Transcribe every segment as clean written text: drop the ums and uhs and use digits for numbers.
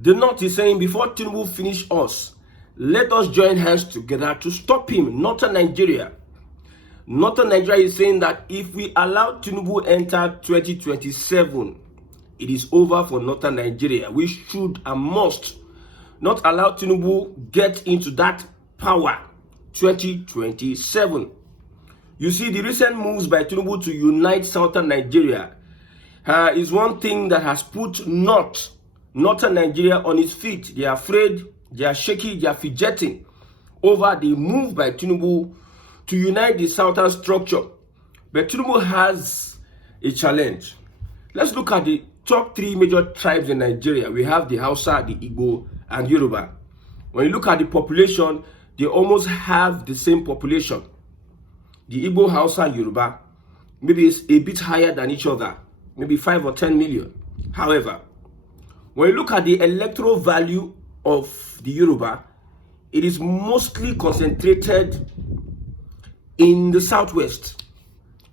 The North is saying, before Tinubu finish us, let us join hands together to stop him. Northern Nigeria. Northern Nigeria is saying that if we allow Tinubu enter 2027, it is over for Northern Nigeria. We should and must not allow Tinubu get into that power 2027. You see, the recent moves by Tinubu to unite Southern Nigeria is one thing that has put Northern Nigeria on its feet. They are afraid, they are shaky, they are fidgeting over the move by Tinubu to unite the Southern structure. But Tinubu has a challenge. Let's look at the top three major tribes in Nigeria. We have the Hausa, the Igbo, and Yoruba. When you look at the population, they almost have the same population. The Igbo, Hausa, and Yoruba, maybe it's a bit higher than each other, maybe 5 or 10 million. However, when you look at the electoral value of the Yoruba, it is mostly concentrated in the southwest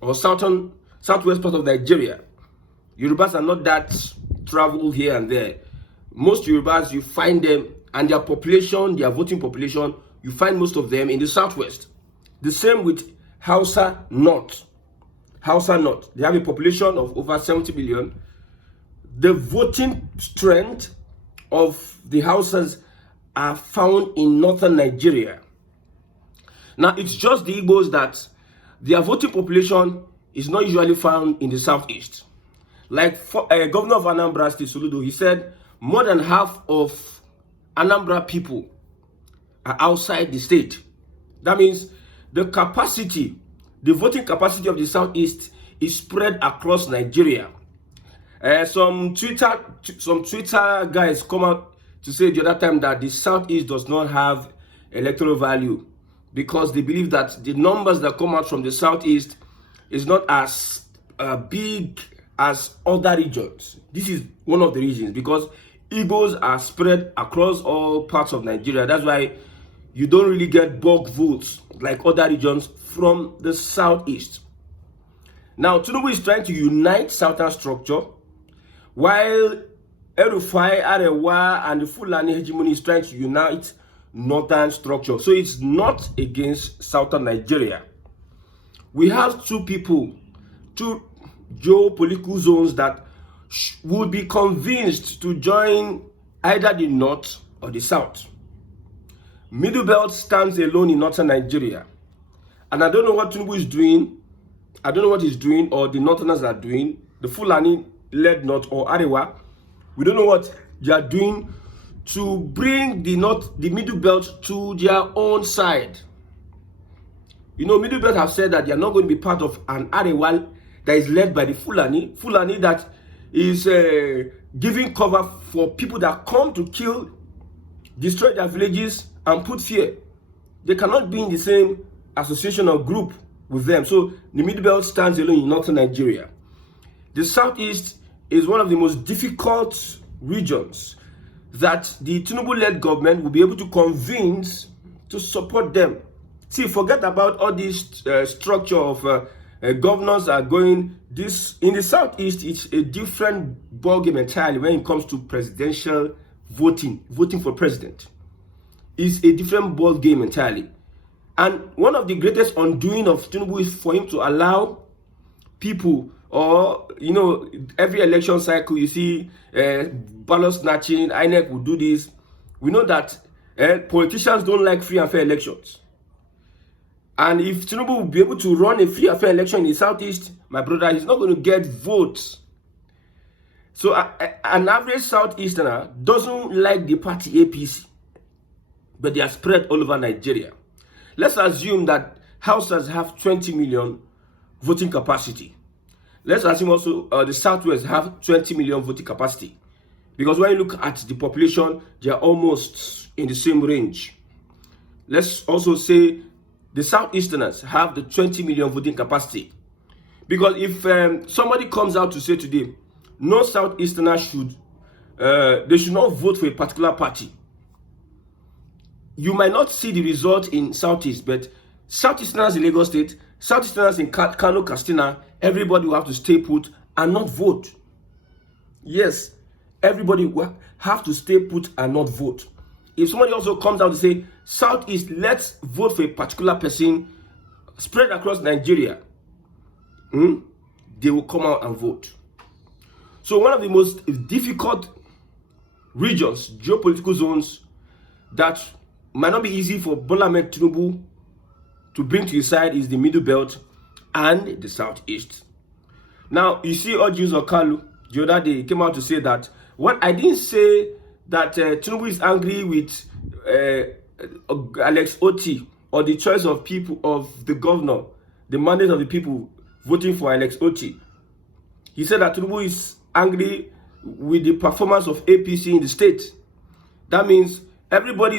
or southwest part of Nigeria. Yorubas are not that traveled here and there. Most Yorubas, you find them, and their population, their voting population, you find most of them in the southwest. The same with Hausa North. Hausa North, they have a population of over 70 million. The voting strength of the Hausas are found in northern Nigeria. Now, it's just the Igbos that their voting population is not usually found in the southeast. Like Governor of Anambra State, Soludo, he said more than half of Anambra people are outside the state. That means the voting capacity of the southeast is spread across Nigeria. Some Twitter guys come out to say the other time that the southeast does not have electoral value because they believe that the numbers that come out from the southeast is not as big as other regions. This is one of the reasons, because Igbos are spread across all parts of Nigeria. That's why you don't really get bulk votes like other regions from the southeast. Now, Tinubu is trying to unite southern structure, while Erufai, Arewa, and the Fulani hegemony is trying to unite northern structure. So it's not against southern Nigeria. We have two geopolitical zones that would be convinced to join either the north or the south. Middle Belt stands alone in northern Nigeria. And I don't know what Tinubu is doing. I don't know what he's doing or the northerners are doing. The Fulani-led North or Arewa, we don't know what they are doing to bring the Middle Belt to their own side. You know, Middle Belt have said that they are not going to be part of an Arewa that is led by the Fulani that is giving cover for people that come to kill, destroy their villages, and put fear. They cannot be in the same association or group with them. So the Middle Belt stands alone in northern Nigeria. The southeast is one of the most difficult regions that the Tinubu-led government will be able to convince to support them. See, forget about all this structure of governors are going this in the southeast. It's a different ballgame entirely when it comes to presidential voting for president. Is a different ball game entirely. And one of the greatest undoing of Tinubu is for him to allow people, or, you know, every election cycle, you see ballot snatching, INEC will do this. We know that politicians don't like free and fair elections. And if Tinubu will be able to run a free and fair election in the southeast, my brother, he's not going to get votes. So an average southeasterner doesn't like the party APC. But they are spread all over Nigeria. Let's assume that Hausas have 20 million voting capacity. Let's assume also the Southwest have 20 million voting capacity. Because when you look at the population, they are almost in the same range. Let's also say the Southeasterners have the 20 million voting capacity. Because if somebody comes out to say today, no Southeasterner should not vote for a particular party, you might not see the result in Southeast, but Southeasterners in Lagos State, Southeasterners in Kano, Katsina, everybody will have to stay put and not vote. Yes, everybody will have to stay put and not vote. If somebody also comes out to say, Southeast, let's vote for a particular person spread across Nigeria, they will come out and vote. So one of the most difficult regions, geopolitical zones, that might not be easy for Bola Ahmed Tinubu to bring to his side is the Middle Belt and the Southeast. Now, you see Ojus Okalu, the other day, came out to say that, what I didn't say that Tinubu is angry with Alex Oti, or the choice of people, of the governor, the mandate of the people voting for Alex Oti. He said that Tinubu is angry with the performance of APC in the state. That means everybody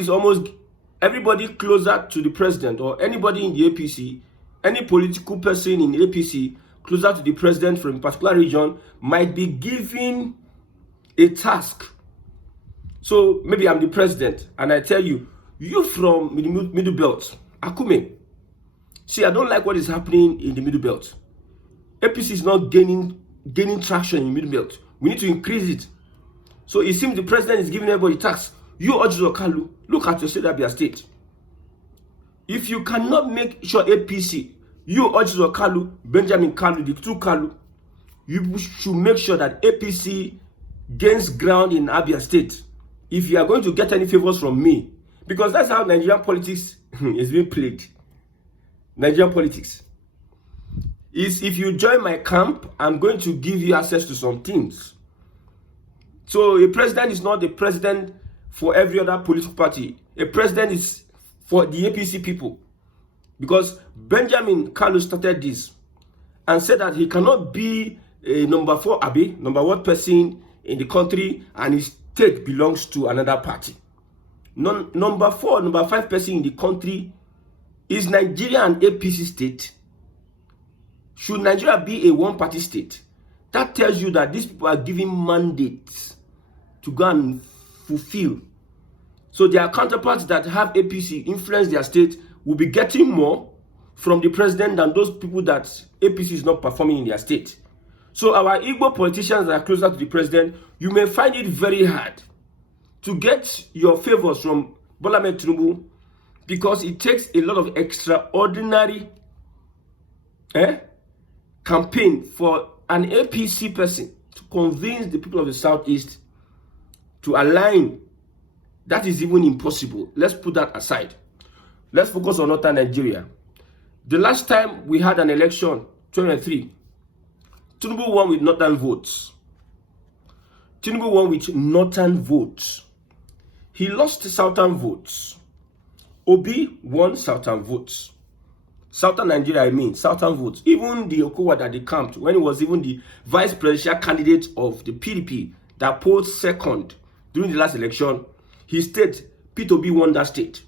closer to the president, or anybody in the APC, any political person in the APC closer to the president from a particular region might be given a task. So maybe I'm the president and I tell you, you from the Middle Belt, Akume, see, I don't like what is happening in the Middle Belt. APC is not gaining traction in the Middle Belt. We need to increase it. So it seems the president is giving everybody tax. You, Ojus Okalu, look at your state, Abia State. If you cannot make sure APC, you, Ojus Okalu, Benjamin Kalu, the two Kalu, you should make sure that APC gains ground in Abia State. If you are going to get any favors from me, because that's how Nigerian politics is being played. Nigerian politics is, if you join my camp, I'm going to give you access to some things. So a president is not the president for every other political party. A president is for the APC people. Because Benjamin Kalu started this and said that he cannot be a number 1 person in the country and his state belongs to another party. Number 5 person in the country is Nigeria an APC state. Should Nigeria be a one-party state? That tells you that these people are giving mandates to go and fulfill. So their counterparts that have APC influence their state will be getting more from the president than those people that APC is not performing in their state. So our Igbo politicians that are closer to the president, you may find it very hard to get your favors from Bola Ahmed Tinubu, because it takes a lot of extraordinary campaign for an APC person to convince the people of the Southeast to align. That is even impossible. Let's put that aside. Let's focus on Northern Nigeria. The last time we had an election, 2023, Tinubu won with Northern votes. Tinubu won with Northern votes. He lost Southern votes. Obi won Southern votes. Southern Nigeria, I mean, Southern votes. Even the Okowa that they camped, when he was even the vice presidential candidate of the PDP that polled second during the last election, his state, P2B, won that state.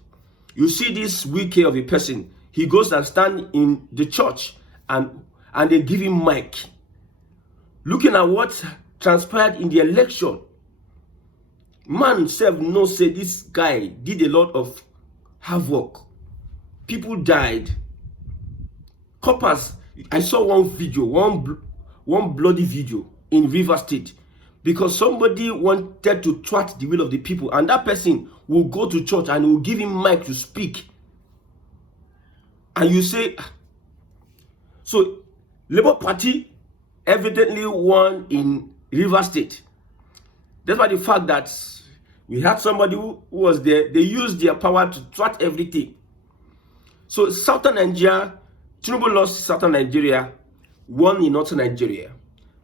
You see this wiki of a person, he goes and stands in the church and they give him mic. Looking at what transpired in the election, man self no say this guy did a lot of havoc. People died. Coppers, I saw one video, one bloody video in River State, because somebody wanted to thwart the will of the people, and that person will go to church and will give him mic to speak. And you say, so Labour Party evidently won in River State. Despite the fact that we had somebody who was there, they used their power to thwart everything. So Southern Nigeria, Tinubu lost Southern Nigeria, won in Northern Nigeria.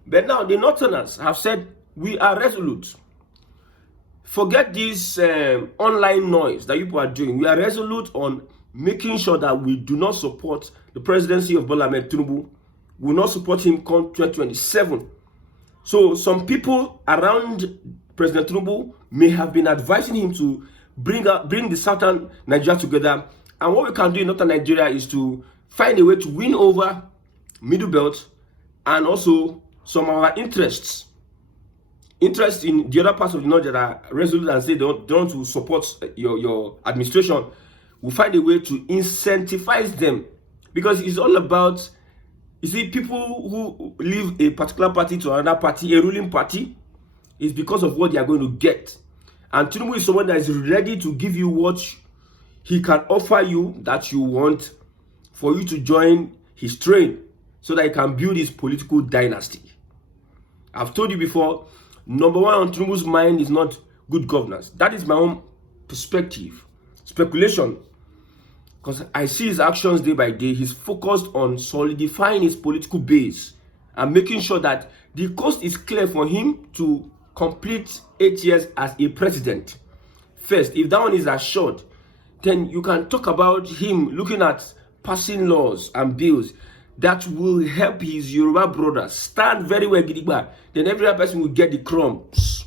But now the Northerners have said, we are resolute. Forget this online noise that people are doing. We are resolute on making sure that we do not support the presidency of Bola Ahmed Tinubu. We will not support him come 2027. So some people around President Tinubu may have been advising him to bring the Southern Nigeria together. And what we can do in Northern Nigeria is to find a way to win over Middle Belt and also some of our interests in the other parts of the North that are resolute and say they don't want to support your administration. We'll find a way to incentivize them, because it's all about, you see, people who leave a particular party to another party, a ruling party, It's because of what they are going to get. And Tinubu is someone that is ready to give you what he can offer you that you want for you to join his train so that he can build his political dynasty. I've told you before, number one on Tinubu's mind is not good governance. That is my own perspective, speculation. Because I see his actions day by day. He's focused on solidifying his political base and making sure that the coast is clear for him to complete 8 years as a president. First, if that one is assured, then you can talk about him looking at passing laws and bills that will help his Yoruba brothers stand very well, gidigba. Then every other person will get the crumbs.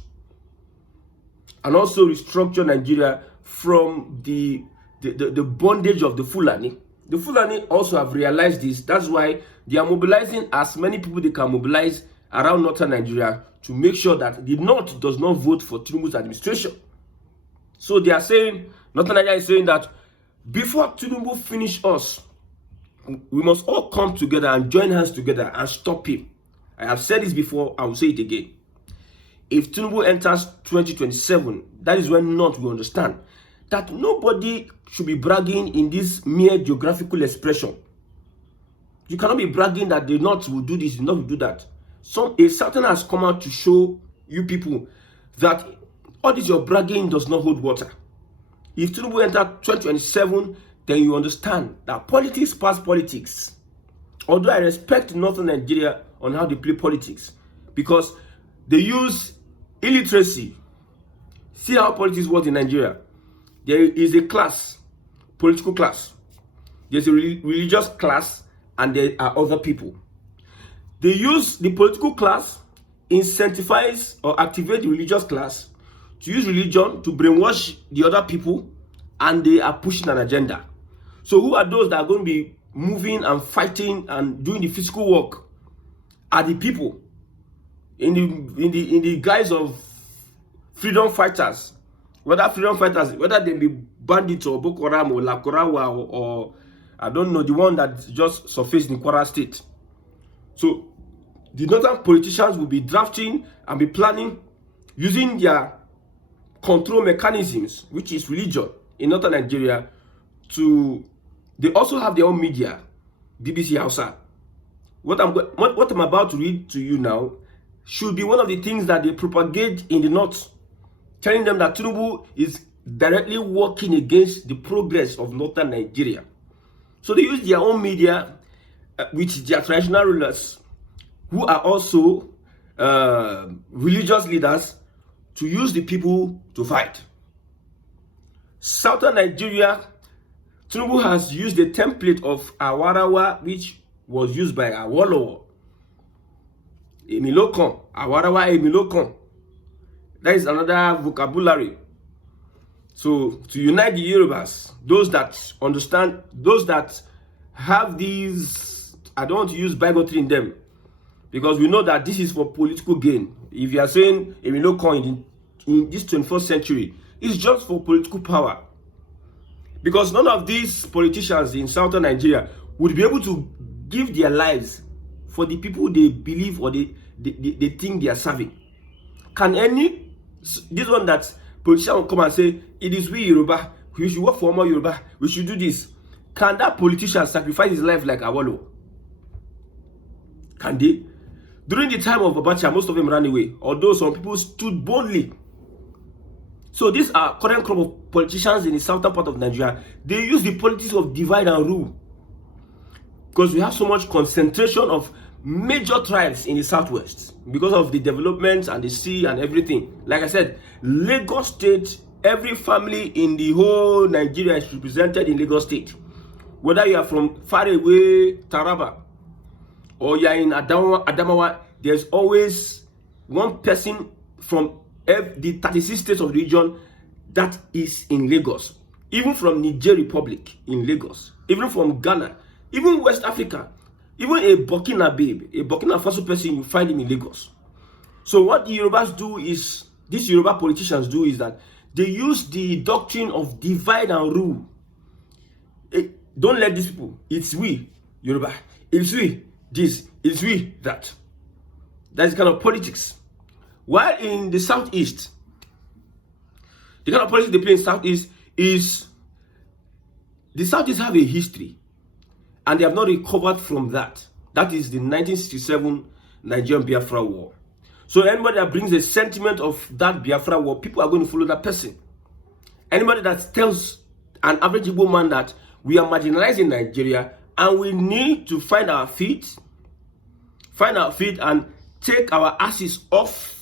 And also restructure Nigeria from the bondage of the Fulani. The Fulani also have realized this. That's why they are mobilizing as many people they can mobilize around northern Nigeria to make sure that the North does not vote for Tinubu's administration. So they are saying, northern Nigeria is saying that before Tinubu finish us, we must all come together and join hands together and stop him. I have said this before, I will say it again. If Tinubu enters 2027, that is when North will understand that nobody should be bragging in this mere geographical expression. You cannot be bragging that the North will do this, the North will do that. A Southern has come out to show you people that all this your bragging does not hold water. If Tinubu enters 2027, then you understand that politics pass politics. Although I respect Northern Nigeria on how they play politics, because they use illiteracy. See how politics works in Nigeria. There is a class, political class. There's a religious class, and there are other people. They use the political class, incentivize or activate the religious class to use religion to brainwash the other people, and they are pushing an agenda. So who are those that are going to be moving and fighting and doing the physical work? Are the people in the guise of freedom fighters, whether they be bandits or Boko Haram or Lakorawa or I don't know, the one that just surfaced in Kwara State. So the northern politicians will be drafting and be planning using their control mechanisms, which is religion in northern Nigeria. They also have their own media, BBC Hausa. What I'm about to read to you now should be one of the things that they propagate in the north, telling them that Tinubu is directly working against the progress of northern Nigeria. So they use their own media with their traditional rulers, who are also religious leaders, to use the people to fight. Southern Nigeria, Tinubu has used the template of Awarawa, which was used by Awolowo. Emilokon, Awarawa Emilokon. That is another vocabulary. So to unite the Yorubas, those that understand, those that have these, I don't want to use bigotry in them, because we know that this is for political gain. If you are saying Emilokon in this 21st century, it's just for political power. Because none of these politicians in southern Nigeria would be able to give their lives for the people they believe or they think they are serving. Can this one that politician will come and say, it is we Yoruba, we should work for more Yoruba, we should do this. Can that politician sacrifice his life like Awolowo? Can they? During the time of Abacha, most of them ran away, although some people stood boldly. So these are current crop of politicians in the southern part of Nigeria. They use the politics of divide and rule, because we have so much concentration of major tribes in the southwest because of the development and the sea and everything. Like I said, Lagos State, every family in the whole Nigeria is represented in Lagos State. Whether you are from far away Taraba or you are in Adamawa, there's always one person from the 36 states of the region that is in Lagos. Even from Niger Republic in Lagos, even from Ghana, even West Africa, even a Burkina Faso person, you find him in Lagos. So what the Yorubas do is, these Yoruba politicians do, is that they use the doctrine of divide and rule. Don't let these people, it's we Yoruba, it's we this, it's we that. That's kind of politics. While in the Southeast, the kind of policy they play in Southeast is the Southeast have a history, and they have not recovered from that. That is the 1967 Nigerian Biafra War. So anybody that brings a sentiment of that Biafra War, people are going to follow that person. Anybody that tells an average Igbo man that we are marginalized in Nigeria and we need to find our feet and take our asses off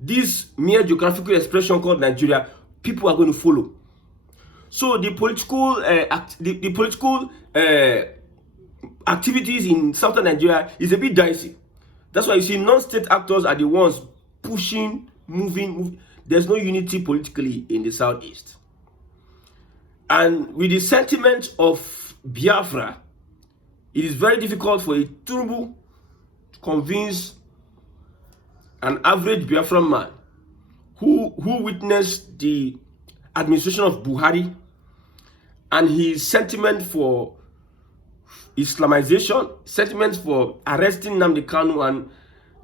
this mere geographical expression called Nigeria, people are going to follow. So the political activities in southern Nigeria is a bit dicey. That's why you see non-state actors are the ones pushing, moving. There's no unity politically in the Southeast. And with the sentiment of Biafra, it is very difficult for a Tinubu to convince an average Biafran man who witnessed the administration of Buhari and his sentiment for Islamization, sentiment for arresting Nnamdi Kanu and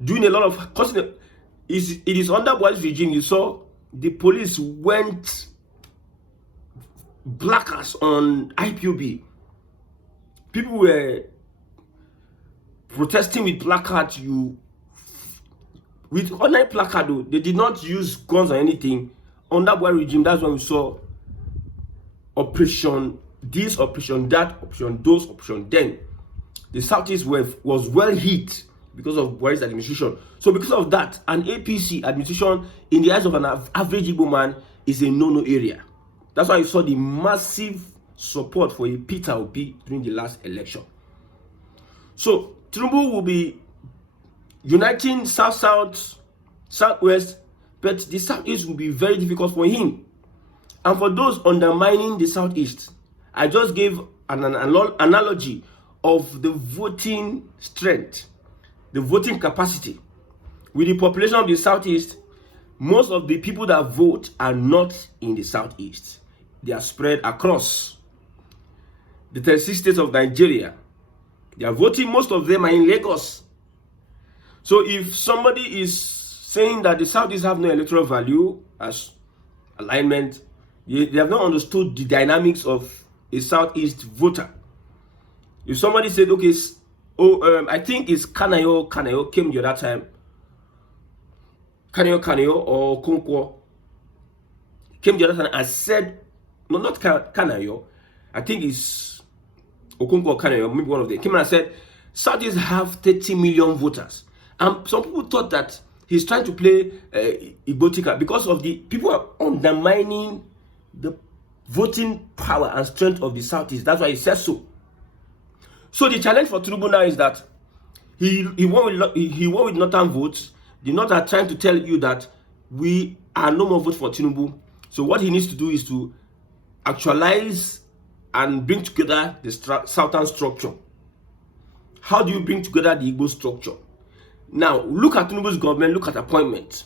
doing a lot of causing. It is under Buhari's regime. You saw the police went blackers on IPOB. People were protesting with placards. With ordinary placard, though, they did not use guns or anything. Under Buhari regime, that's when we saw operation this, operation that, operation those, operation then. The Southeast was well hit because of Buhari's administration. So because of that, an APC administration in the eyes of an average Igbo man is a no-no area. That's why you saw the massive support for a Peter Obi during the last election. So Tinubu will be uniting South-South, Southwest, but the Southeast will be very difficult for him. And for those undermining the Southeast, I just gave an analogy of the voting strength, the voting capacity. With the population of the Southeast, most of the people that vote are not in the Southeast. They are spread across the 36 states of Nigeria. They are voting, most of them are in Lagos. So if somebody is saying that the Southeast have no electoral value as alignment, they have not understood the dynamics of a Southeast voter. If somebody said, okay, I think it's Kanayo came the other time. Kanayo or Konkwo came the other time and said, no, not Kanayo, I think it's Okonkwo or Kanayo, maybe one of them, came and said, Southeast have 30 million voters. And some people thought that he's trying to play Igbotika because of the people are undermining the voting power and strength of the Southeast. That's why he says so. So the challenge for Tinubu now is that he won with Northern votes. The North are trying to tell you that we are no more vote for Tinubu. So what he needs to do is to actualize and bring together the Southern structure. How do you bring together the Igbo structure? Now, look at Tinubu's government, look at appointments.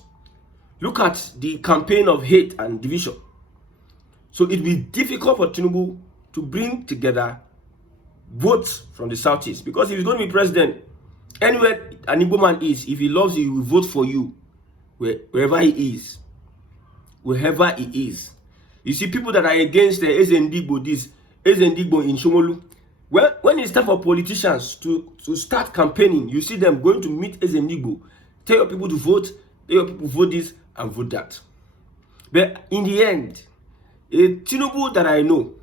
Look at the campaign of hate and division. So it will be difficult for Tinubu to bring together votes from the Southeast. Because if he's going to be president, anywhere an Igbo man is, if he loves you, he will vote for you wherever he is. Wherever he is. You see, people that are against the Ezendigbo, this Ezendigbo in Shomolu, well, when it's time for politicians to start campaigning, you see them going to meet Ezendigbo, tell your people to vote, tell your people vote this and vote that. But in the end, a Tinubu that I know,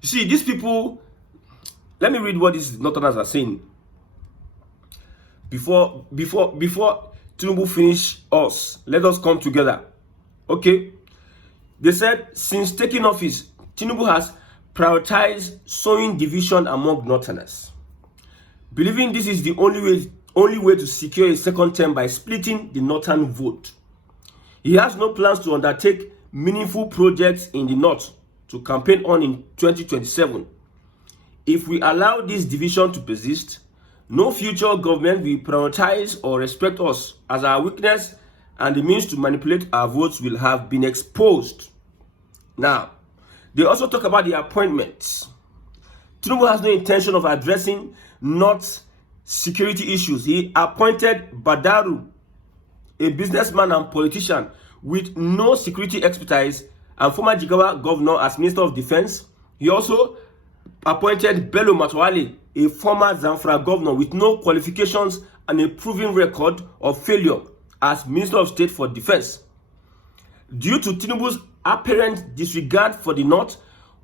you see, these people, let me read what these Northerners are saying. Before Tinubu finish us, let us come together. Okay? They said, since taking office, Tinubu has prioritized sowing division among Northerners, believing this is the only way to secure a second term by splitting the Northern vote. He has no plans to undertake meaningful projects in the North to campaign on in 2027. If we allow this division to persist, no future government will prioritize or respect us, as our weakness and the means to manipulate our votes will have been exposed. Now, they also talk about the appointments. Tinubu has no intention of addressing North security issues. He appointed Badaru a businessman and politician with no security expertise, and former Jigawa governor as Minister of Defense. He also appointed Bello Matoale, a former Zamfara governor with no qualifications and a proven record of failure, as Minister of State for Defense. Due to Tinubu's apparent disregard for the North,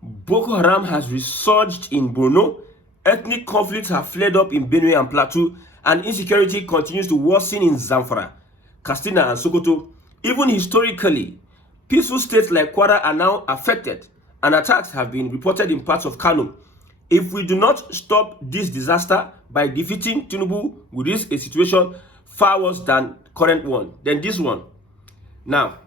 Boko Haram has resurged in Borno, ethnic conflicts have flared up in Benue and Plateau, and insecurity continues to worsen in Zamfara, Katsina, and Sokoto. Even historically, peaceful states like Kwara are now affected, and attacks have been reported in parts of Kano. If we do not stop this disaster by defeating Tinubu, we risk a situation far worse than current one, than this one. Now,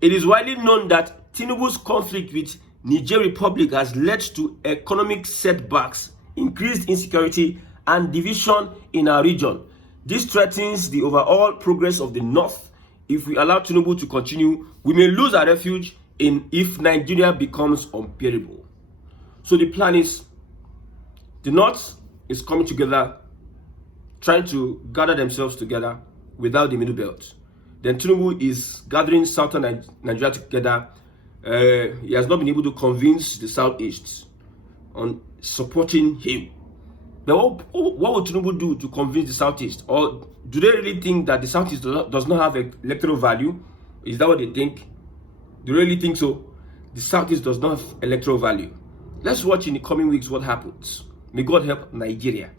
it is widely known that Tinubu's conflict with Niger Republic has led to economic setbacks, increased insecurity, and division in our region. This threatens the overall progress of the North. If we allow Tinubu to continue, we may lose our refuge if Nigeria becomes unbearable. So the plan is, the North is coming together, trying to gather themselves together without the Middle Belt. Then Tinubu is gathering Southern Nigeria together. He has not been able to convince the Southeast on supporting him. But what would Tinubu do to convince the Southeast? Or do they really think that the Southeast does not have electoral value? Is that what they think? Do they really think so? The Southeast does not have electoral value. Let's watch in the coming weeks what happens. May God help Nigeria.